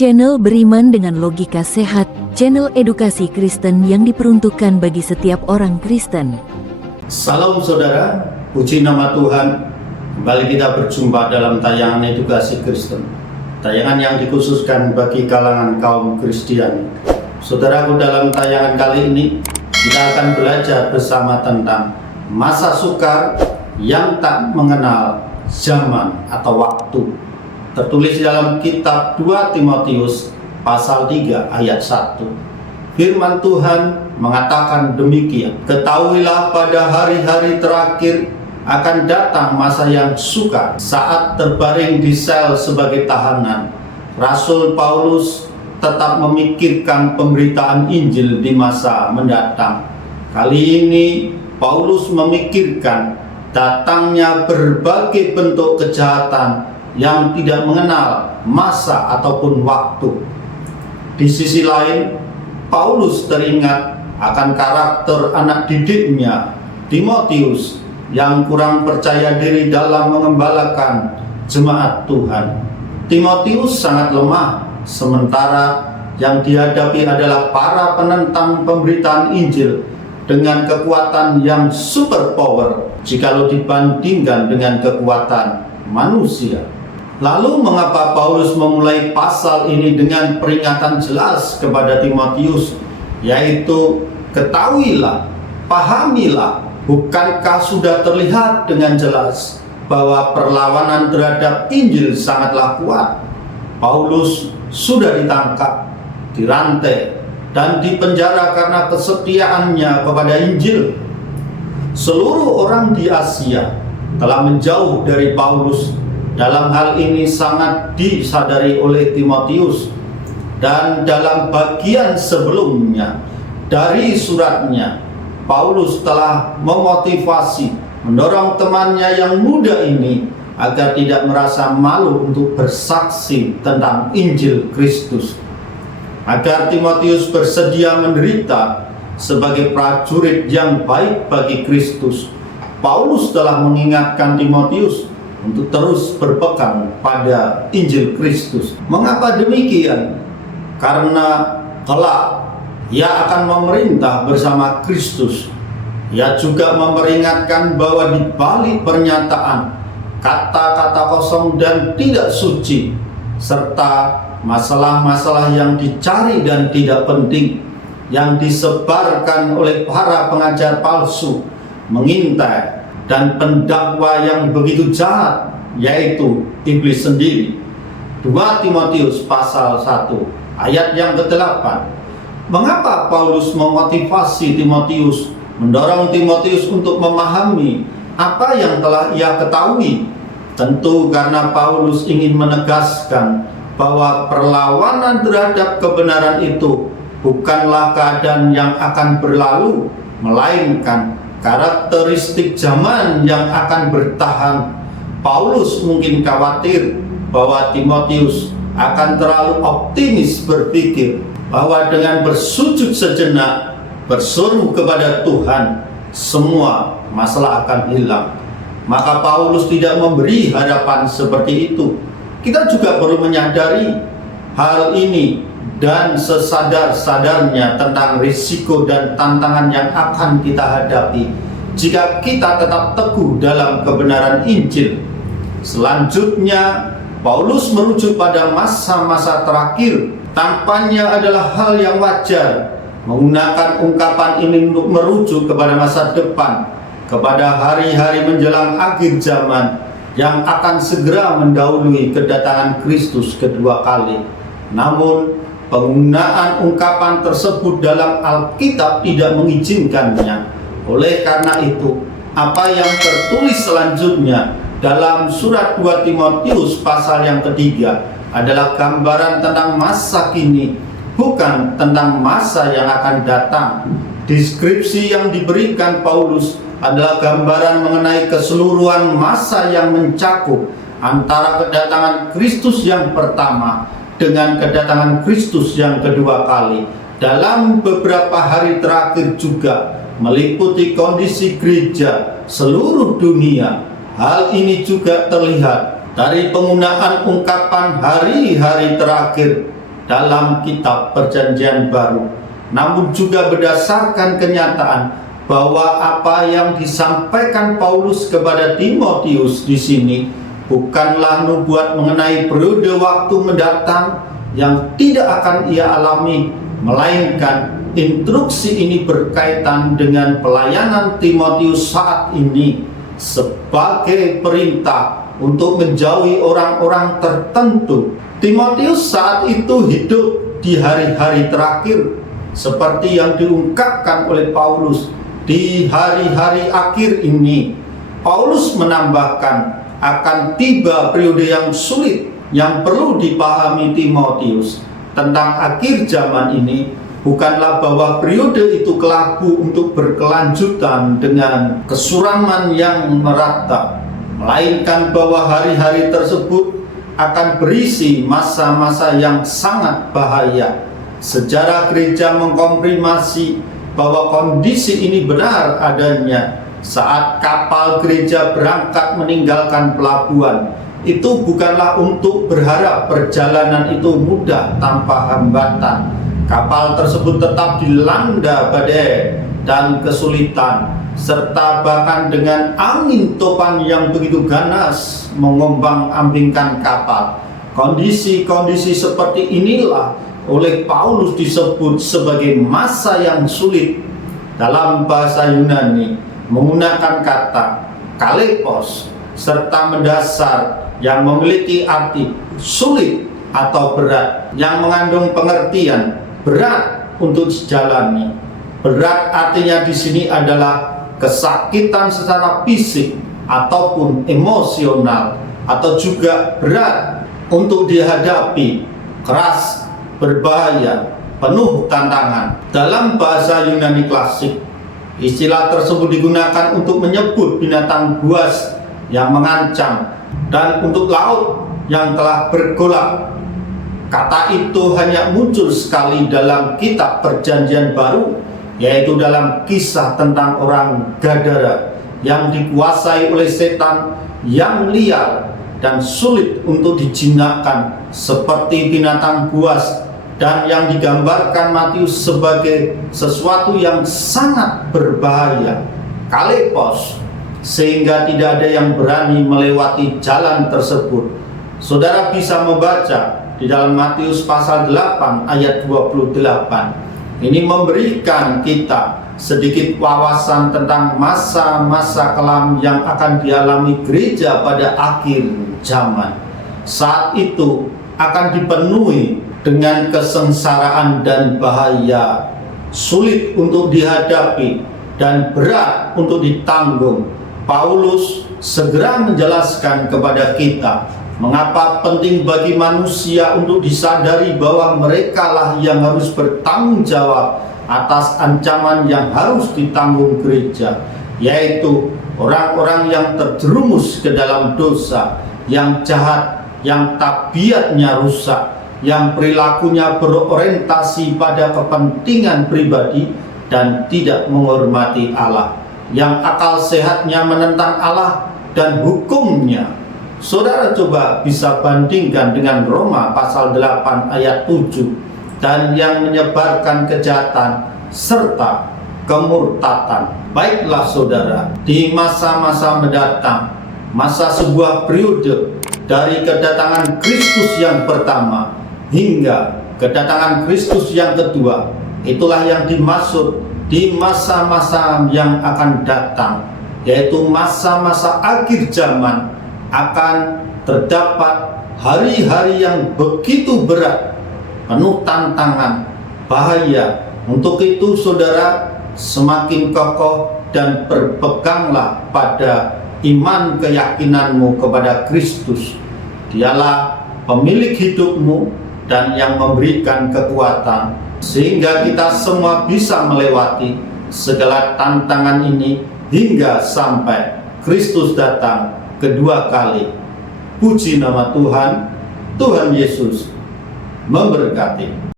Channel beriman dengan logika sehat, channel edukasi Kristen yang diperuntukkan bagi setiap orang Kristen. Salam saudara, puji nama Tuhan. Kembali kita berjumpa dalam tayangan edukasi Kristen, tayangan yang dikhususkan bagi kalangan kaum Kristiani. Saudaraku, dalam tayangan kali ini kita akan belajar bersama tentang masa sukar yang tak mengenal zaman atau waktu. Tertulis dalam kitab 2 Timotius pasal 3 ayat 1. Firman Tuhan mengatakan demikian, ketahuilah pada hari-hari terakhir akan datang masa yang sukar. Saat terbaring di sel sebagai tahanan, Rasul Paulus tetap memikirkan pemberitaan Injil di masa mendatang. Kali ini Paulus memikirkan datangnya berbagai bentuk kejahatan yang tidak mengenal masa ataupun waktu. Di sisi lain, Paulus teringat akan karakter anak didiknya, Timotius, yang kurang percaya diri dalam mengembalakan jemaat Tuhan. Timotius sangat lemah, sementara yang dihadapi adalah para penentang pemberitaan Injil dengan kekuatan yang super power jikalau dibandingkan dengan kekuatan manusia. Lalu mengapa Paulus memulai pasal ini dengan peringatan jelas kepada Timotius, yaitu ketahuilah, pahamilah, bukankah sudah terlihat dengan jelas bahwa perlawanan terhadap Injil sangatlah kuat? Paulus sudah ditangkap, dirantai, dan dipenjara karena kesetiaannya kepada Injil. Seluruh orang di Asia telah menjauh dari Paulus. Dalam hal ini sangat disadari oleh Timotius, dan dalam bagian sebelumnya dari suratnya, Paulus telah memotivasi, mendorong temannya yang muda ini agar tidak merasa malu untuk bersaksi tentang Injil Kristus, agar Timotius bersedia menderita sebagai prajurit yang baik bagi Kristus. Paulus telah mengingatkan Timotius untuk terus berpegang pada Injil Kristus. Mengapa demikian? Karena kelak ia akan memerintah bersama Kristus. Ia juga memperingatkan bahwa di balik pernyataan kata-kata kosong dan tidak suci, serta masalah-masalah yang dicari dan tidak penting yang disebarkan oleh para pengajar palsu, mengintai, dan pendakwa yang begitu jahat, yaitu iblis sendiri. 2 Timotius pasal 1 ayat yang ke-8. Mengapa Paulus memotivasi Timotius, mendorong Timotius untuk memahami apa yang telah ia ketahui? Tentu karena Paulus ingin menegaskan bahwa perlawanan terhadap kebenaran itu bukanlah keadaan yang akan berlalu, melainkan karakteristik zaman yang akan bertahan. Paulus mungkin khawatir bahwa Timotius akan terlalu optimis berpikir bahwa dengan bersujud sejenak, berseru kepada Tuhan, semua masalah akan hilang. Maka Paulus tidak memberi harapan seperti itu. Kita juga perlu menyadari hal ini dan sesadar-sadarnya tentang risiko dan tantangan yang akan kita hadapi jika kita tetap teguh dalam kebenaran Injil. Selanjutnya, Paulus merujuk pada masa-masa terakhir. Tampaknya adalah hal yang wajar menggunakan ungkapan ini untuk merujuk kepada masa depan, kepada hari-hari menjelang akhir zaman yang akan segera mendahului kedatangan Kristus kedua kali. Namun, penggunaan ungkapan tersebut dalam Alkitab tidak mengizinkannya. Oleh karena itu, apa yang tertulis selanjutnya dalam surat 2 Timotius pasal yang ketiga adalah gambaran tentang masa kini, bukan tentang masa yang akan datang. Deskripsi yang diberikan Paulus adalah gambaran mengenai keseluruhan masa yang mencakup antara kedatangan Kristus yang pertama dengan kedatangan Kristus yang kedua kali. Dalam beberapa hari terakhir juga meliputi kondisi gereja seluruh dunia. Hal ini juga terlihat dari penggunaan ungkapan hari-hari terakhir dalam kitab Perjanjian Baru, namun juga berdasarkan kenyataan bahwa apa yang disampaikan Paulus kepada Timotius di sini bukanlah nubuat mengenai periode waktu mendatang yang tidak akan ia alami, melainkan instruksi ini berkaitan dengan pelayanan Timotius saat ini sebagai perintah untuk menjauhi orang-orang tertentu. Timotius saat itu hidup di hari-hari terakhir seperti yang diungkapkan oleh Paulus. Di hari-hari akhir ini Paulus menambahkan akan tiba periode yang sulit yang perlu dipahami Timotius tentang akhir zaman ini. Bukanlah bahwa periode itu kelabu untuk berkelanjutan dengan kesuraman yang merata, melainkan bahwa hari-hari tersebut akan berisi masa-masa yang sangat bahaya. Sejarah gereja mengkonfirmasi bahwa kondisi ini benar adanya saat kapal gereja berangkat meninggalkan pelabuhan. Itu bukanlah untuk berharap perjalanan itu mudah tanpa hambatan. Kapal tersebut tetap dilanda badai dan kesulitan, serta bahkan dengan angin topan yang begitu ganas mengombang-ambingkan kapal. Kondisi-kondisi seperti inilah oleh Paulus disebut sebagai masa yang sulit. Dalam bahasa Yunani menggunakan kata kalepos serta mendasar yang memiliki arti sulit atau berat, yang mengandung pengertian berat untuk dijalani. Berat artinya di sini adalah kesakitan secara fisik ataupun emosional, atau juga berat untuk dihadapi, keras, berbahaya, penuh tantangan. Dalam bahasa Yunani klasik, istilah tersebut digunakan untuk menyebut binatang buas yang mengancam dan untuk laut yang telah bergolak. Kata itu hanya muncul sekali dalam kitab Perjanjian Baru, yaitu dalam kisah tentang orang Gadara yang dikuasai oleh setan yang liar dan sulit untuk dijinakkan seperti binatang buas, dan yang digambarkan Matius sebagai sesuatu yang sangat berbahaya, kalepos, sehingga tidak ada yang berani melewati jalan tersebut. Saudara bisa membaca di dalam Matius pasal 8 ayat 28. Ini memberikan kita sedikit wawasan tentang masa-masa kelam yang akan dialami gereja pada akhir zaman. Saat itu akan dipenuhi dengan kesengsaraan dan bahaya, sulit untuk dihadapi dan berat untuk ditanggung. Paulus segera menjelaskan kepada kita mengapa penting bagi manusia untuk disadari bahwa merekalah yang harus bertanggung jawab atas ancaman yang harus ditanggung gereja, yaitu orang-orang yang terjerumus ke dalam dosa, yang jahat, yang tabiatnya rusak, yang perilakunya berorientasi pada kepentingan pribadi dan tidak menghormati Allah, yang akal sehatnya menentang Allah dan hukumnya. Saudara coba bisa bandingkan dengan Roma pasal 8 ayat 7, dan yang menyebarkan kejahatan serta kemurtatan. Baiklah saudara, di masa-masa mendatang, masa sebuah periode dari kedatangan Kristus yang pertama hingga kedatangan Kristus yang kedua, itulah yang dimaksud di masa-masa yang akan datang, yaitu masa-masa akhir zaman. Akan terdapat hari-hari yang begitu berat, penuh tantangan, bahaya. Untuk itu saudara, semakin kokoh dan berpeganglah pada iman keyakinanmu kepada Kristus. Dialah pemilik hidupmu dan yang memberikan kekuatan, sehingga kita semua bisa melewati segala tantangan ini hingga sampai Kristus datang kedua kali. Puji nama Tuhan. Tuhan Yesus memberkati.